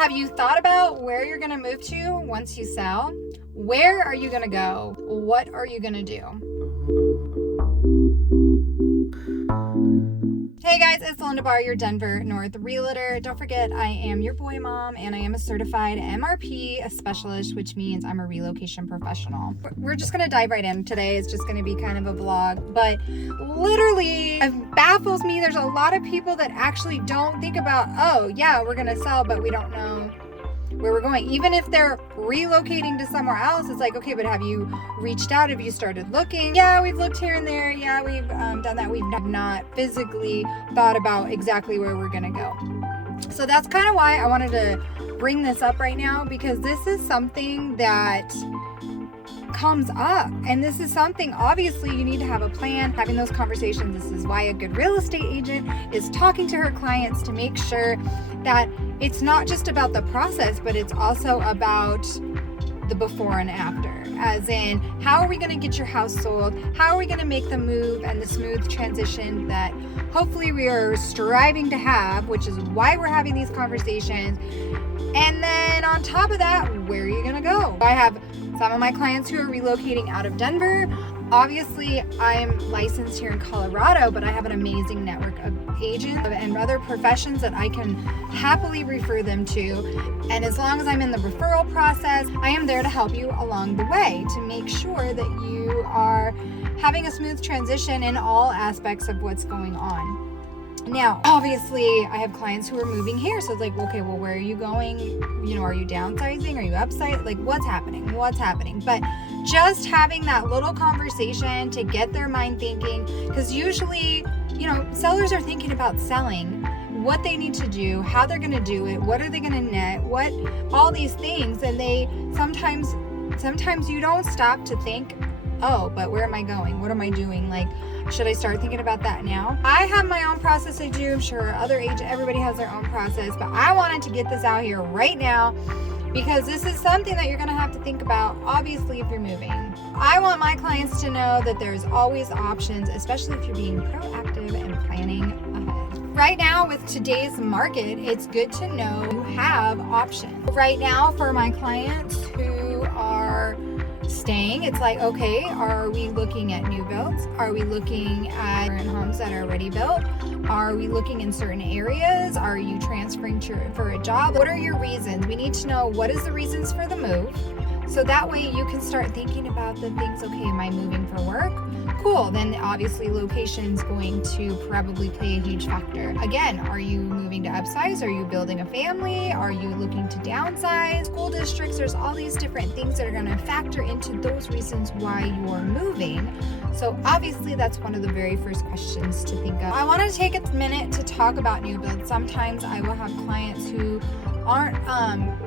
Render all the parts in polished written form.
have you thought about where you're going to move to once you sell? Where are you going to go? What are you going to do? Hey guys, it's Linda Barr, your Denver North Realtor. Don't forget, I am your boy mom and I am a certified MRP specialist, which means I'm a relocation professional. We're just going to dive right in today. It's just going to be kind of a vlog, but literally it baffles me. There's a lot of people that actually don't think about, oh yeah, we're going to sell, but we don't know where we're going. Even if they're relocating to somewhere else, it's like, okay, but have you reached out? Have you started looking? Yeah, we've looked here and there. Yeah, we've done that. We've not physically thought about exactly where we're gonna go. So that's kind of why I wanted to bring this up right now, because this is something that comes up, and this is something obviously you need to have a plan, having those conversations. This is why a good real estate agent is talking to her clients to make sure that it's not just about the process, but it's also about the before and after. As in, how are we going to get your house sold? How are we going to make the move and the smooth transition that hopefully we are striving to have, which is why we're having these conversations. And then on top of that, where are you going to go? I have some of my clients who are relocating out of Denver. Obviously, I'm licensed here in Colorado, but I have an amazing network of agents and other professions that I can happily refer them to. And as long as I'm in the referral process, I am there to help you along the way to make sure that you are having a smooth transition in all aspects of what's going on. Now, obviously, I have clients who are moving here. So it's like, okay, well, where are you going? You know, are you downsizing? Are you upside? Like, what's happening? What's happening? But just having that little conversation to get their mind thinking, because usually, you know, sellers are thinking about selling, what they need to do, how they're going to do it, what are they going to net, what, all these things. And they sometimes you don't stop to think, oh, but where am I going? What am I doing? Like, should I start thinking about that now? I have my own process I do. I'm sure everybody has their own process, but I wanted to get this out here right now because this is something that you're going to have to think about, obviously, if you're moving. I want my clients to know that there's always options, especially if you're being proactive and planning ahead. Right now, with today's market, it's good to know you have options. Right now, for my clients who are staying, it's like, okay, are we looking at new builds? Are we looking at current homes that are already built? Are we looking in certain areas? Are you transferring for a job? What are your reasons? We need to know what is the reasons for the move. So that way you can start thinking about the things, okay, am I moving for work? Cool, then obviously location's going to probably play a huge factor. Again, are you moving to upsize? Are you building a family? Are you looking to downsize? School districts, there's all these different things that are gonna factor into those reasons why you're moving. So obviously that's one of the very first questions to think of. I wanna take a minute to talk about new builds. Sometimes I will have clients who aren't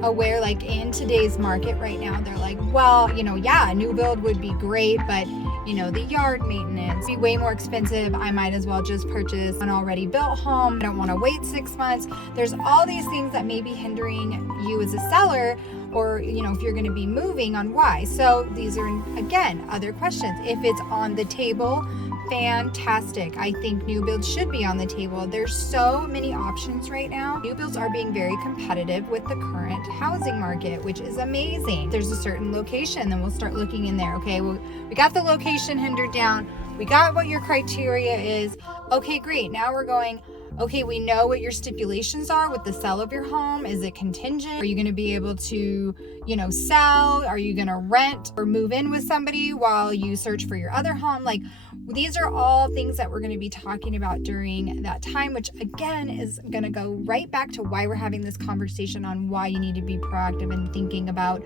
aware, like in today's market right now, they're like, well, you know, yeah, a new build would be great, but you know, the yard maintenance be way more expensive. I might as well just purchase an already built home. I don't want to wait 6 months. There's all these things that may be hindering you as a seller, or, you know, if you're going to be moving on why. So these are, again, other questions. If it's on the table, fantastic. I think new builds should be on the table. There's so many options right now. New builds are being very competitive with the current housing market, which is amazing. There's a certain location, then we'll start looking in there. Okay, well, we got the location hindered down. We got what your criteria is. Okay, great. Now we're going, okay, we know what your stipulations are with the sale of your home. Is it contingent? Are you going to be able to, you know, sell? Are you going to rent or move in with somebody while you search for your other home? Like, these are all things that we're going to be talking about during that time, which again is going to go right back to why we're having this conversation on why you need to be proactive and thinking about,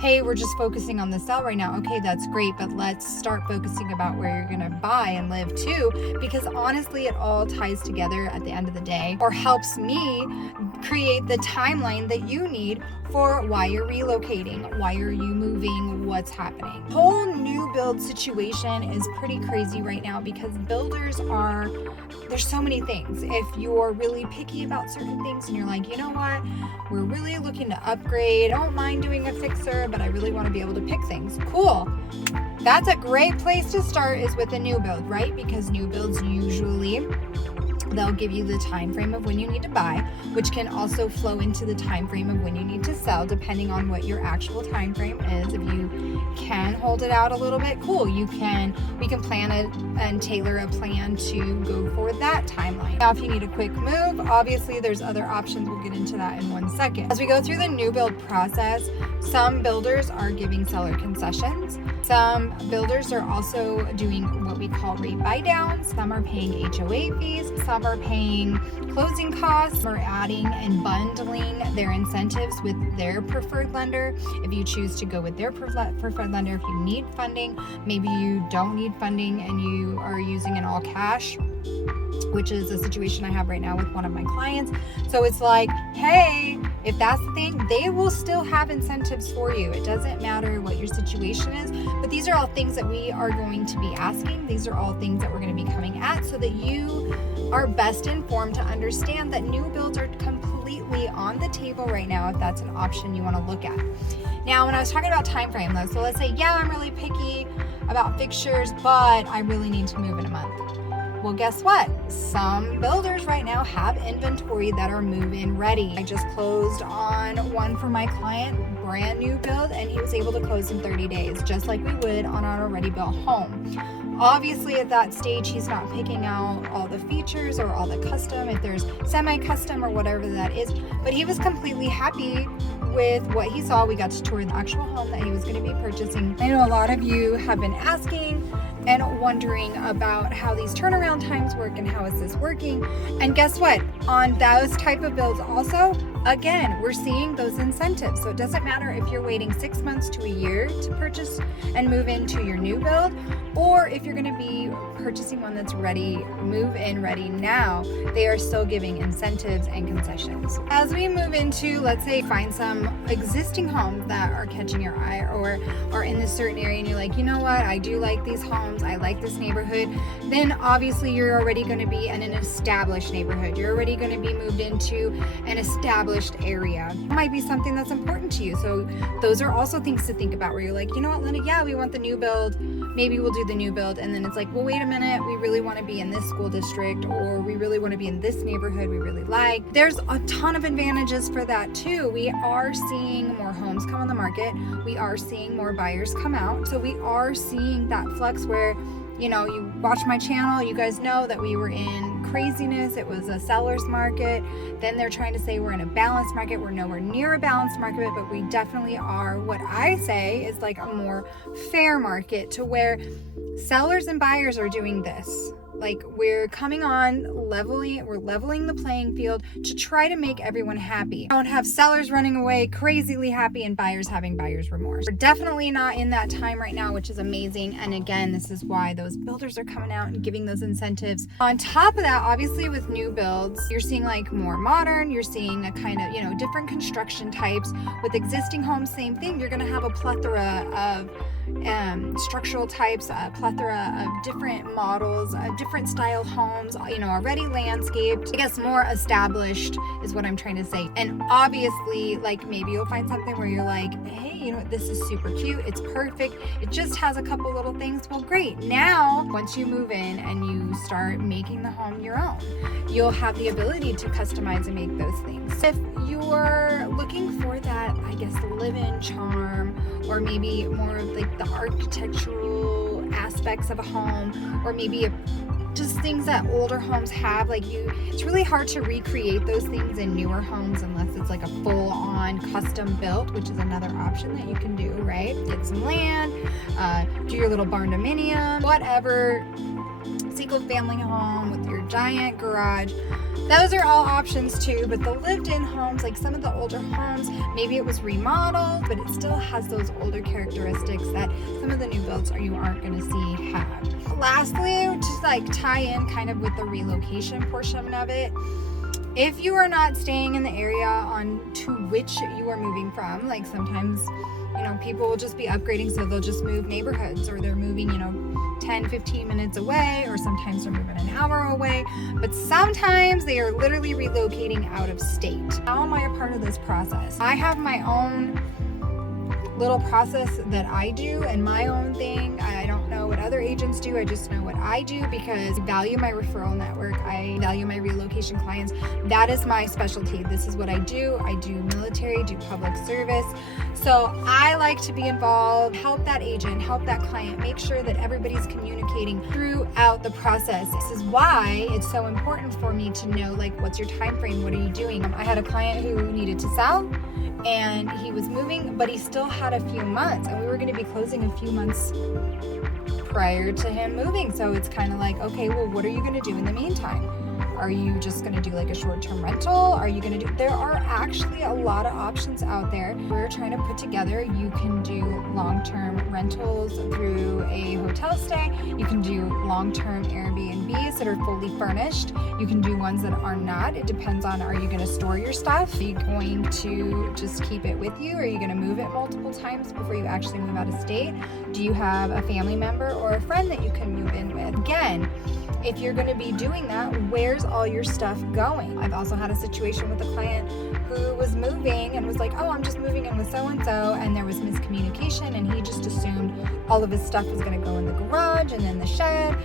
hey, we're just focusing on the sell right now. Okay, that's great, but let's start focusing about where you're going to buy and live too, because honestly, it all ties together at the end of the day, or helps me create the timeline that you need for why you're relocating, why are you moving, what's happening. Whole new build situation is pretty crazy right now because builders are, there's so many things. If you're really picky about certain things and you're like, you know what, we're really looking to upgrade, I don't mind doing a fixer, but I really want to be able to pick things. Cool. That's a great place to start, is with a new build, right? Because new builds usually, They'll give you the time frame of when you need to buy, which can also flow into the time frame of when you need to sell, depending on what your actual time frame is. If you can hold it out a little bit, cool. We can plan and tailor a plan to go for that timeline. Now, if you need a quick move, obviously there's other options. We'll get into that in 1 second. As we go through the new build process, some builders are giving seller concessions. Some builders are also doing what we call rate buy downs. Some are paying HOA fees. Some are paying closing costs, or adding and bundling their incentives with their preferred lender. If you choose to go with their preferred lender, if you need funding, maybe you don't need funding and you are using an all cash, which is a situation I have right now with one of my clients. So it's like, hey, if that's the thing, they will still have incentives for you. It doesn't matter what your situation is, but these are all things that we are going to be asking. These are all things that we're going to be coming at so that you are best informed to understand that new builds are completely on the table right now if that's an option you want to look at. Now, when I was talking about time frame though, so let's say, yeah, I'm really picky about fixtures, but I really need to move in a month. Well, guess what? Some builders right now have inventory that are move-in ready. I just closed on one for my client, brand new build, and he was able to close in 30 days, just like we would on an already built home. Obviously, at that stage, he's not picking out all the features or all the custom, if there's semi-custom or whatever that is, but he was completely happy with what he saw. We got to tour the actual home that he was going to be purchasing. I know a lot of you have been asking and wondering about how these turnaround times work and how is this working. And guess what? On those type of builds also, again, we're seeing those incentives. So it doesn't matter if you're waiting 6 months to a year to purchase and move into your new build, or if you're going to be purchasing one that's ready, move in ready now, they are still giving incentives and concessions. As we move into, let's say, find some existing homes that are catching your eye or are in this certain area and you're like, you know what, I do like these homes, I like this neighborhood, then obviously you're already going to be in an established neighborhood. You're already going to be moved into an established area. It might be something that's important to you. So those are also things to think about where you're like, you know what, Linda, yeah, we want the new build. Maybe we'll do the new build. And then it's like, well, wait a minute, we really want to be in this school district, or we really want to be in this neighborhood we really like. There's a ton of advantages for that too. We are seeing more homes come on the market. We are seeing more buyers come out. So we are seeing that flux where, you know, you watch my channel, you guys know that we were in craziness. It was a seller's market. Then they're trying to say we're in a balanced market. We're nowhere near a balanced market, but we definitely are, what I say is like a more fair market, to where sellers and buyers are doing this. Like, we're coming on we're leveling the playing field to try to make everyone happy. Don't have sellers running away crazily happy and buyers having buyer's remorse. We're definitely not in that time right now, which is amazing. And again, this is why those builders are coming out and giving those incentives. On top of that, obviously with new builds, you're seeing like more modern, you're seeing a kind of, you know, different construction types. With existing homes, same thing. You're going to have a plethora of structural types, a plethora of different models, different style homes, you know, already landscaped, I guess more established is what I'm trying to say. And obviously, like, maybe you'll find something where you're like, hey, you know what, this is super cute, it's perfect, it just has a couple little things. Well, great. Now, once you move in and you start making the home your own, you'll have the ability to customize and make those things. If you're looking for that, I guess, live-in charm, or maybe more of like the architectural aspects of a home, or maybe just things that older homes have, like it's really hard to recreate those things in newer homes unless it's like a full-on custom built, which is another option that you can do, right? Get some land, do your little barn dominium, whatever, single family home with your giant garage. Those are all options too, but the lived-in homes, like some of the older homes, maybe it was remodeled, but it still has those older characteristics that some of the new builds you aren't going to see have. Lastly, just like tie in kind of with the relocation portion of it, if you are not staying in the area on to which you are moving from, like sometimes, you know, people will just be upgrading, so they'll just move neighborhoods, or they're moving, you know, 10, 15 minutes away, or sometimes they're moving an hour away, but sometimes they are literally relocating out of state. How am I a part of this process? I have my own little process that I do and my own thing. I don't know know what other agents do. I just know what I do because I value my referral network. I value my relocation clients. That is my specialty. This is what I do. I do military, do public service. So I like to be involved, help that agent, help that client, make sure that everybody's communicating throughout the process. This is why it's so important for me to know, like, what's your time frame? What are you doing? I had a client who needed to sell and he was moving, but he still had a few months, and we were going to be closing a few months prior to him moving. So it's kind of like, okay, well, what are you going to do in the meantime? Are you just going to do like a short-term rental? Are you going to do, there are actually a lot of options out there. We're trying to put together, you can do long-term rentals through a hotel stay. You can do long-term Airbnbs that are fully furnished. You can do ones that are not. It depends on, are you going to store your stuff? Are you going to just keep it with you? Are you going to move it multiple times before you actually move out of state? Do you have a family member or a friend that you can move in with? Again, if you're going to be doing that, where's all your stuff going? I've also had a situation with a client who was moving and was like, oh, I'm just moving in with so-and-so, and there was miscommunication, and he just assumed all of his stuff was going to go in the garage and then the shed,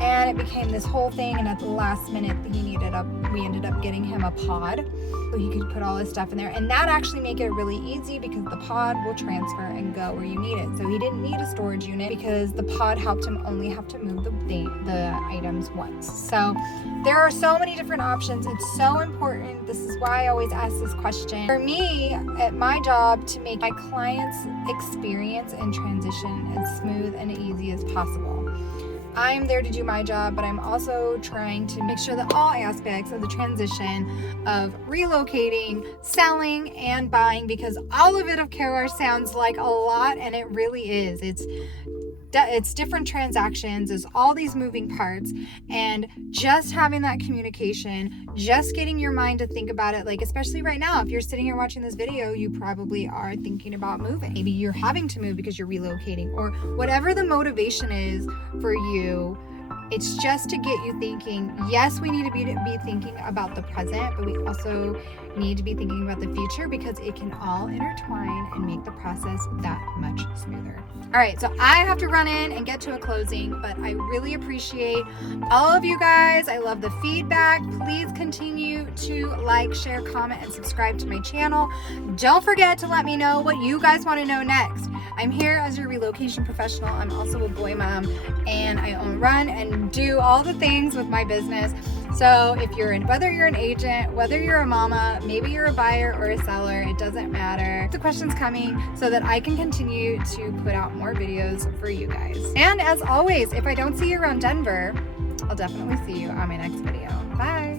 and it became this whole thing. And at the last minute, we ended up getting him a pod so he could put all his stuff in there, and that actually made it really easy because the pod will transfer and go where you need it. So he didn't need a storage unit because the pod helped him only have to move the items once. So there are so many different options. It's so important. This is why I always ask this question. For me, at my job, to make my clients' experience and transition as smooth and easy as possible. I'm there to do my job, but I'm also trying to make sure that all aspects of the transition of relocating, selling, and buying, because all of it, of course, sounds like a lot, and it really is. It's different transactions, it's all these moving parts, and just having that communication, just getting your mind to think about it, like especially right now, if you're sitting here watching this video, you probably are thinking about moving. Maybe you're having to move because you're relocating, or whatever the motivation is for you. It's just to get you thinking, yes, we need to be thinking about the present, but we also need to be thinking about the future, because it can all intertwine and make the process that much smoother. All right, so I have to run in and get to a closing, but I really appreciate all of you guys. I love the feedback. Please continue to like, share, comment, and subscribe to my channel. Don't forget to let me know what you guys want to know next. I'm here as your relocation professional. I'm also a boy mom, and I run and do all the things with my business. So if whether you're an agent, whether you're a mama, maybe you're a buyer or a seller, it doesn't matter. The question's coming so that I can continue to put out more videos for you guys. And as always, if I don't see you around Denver, I'll definitely see you on my next video. Bye.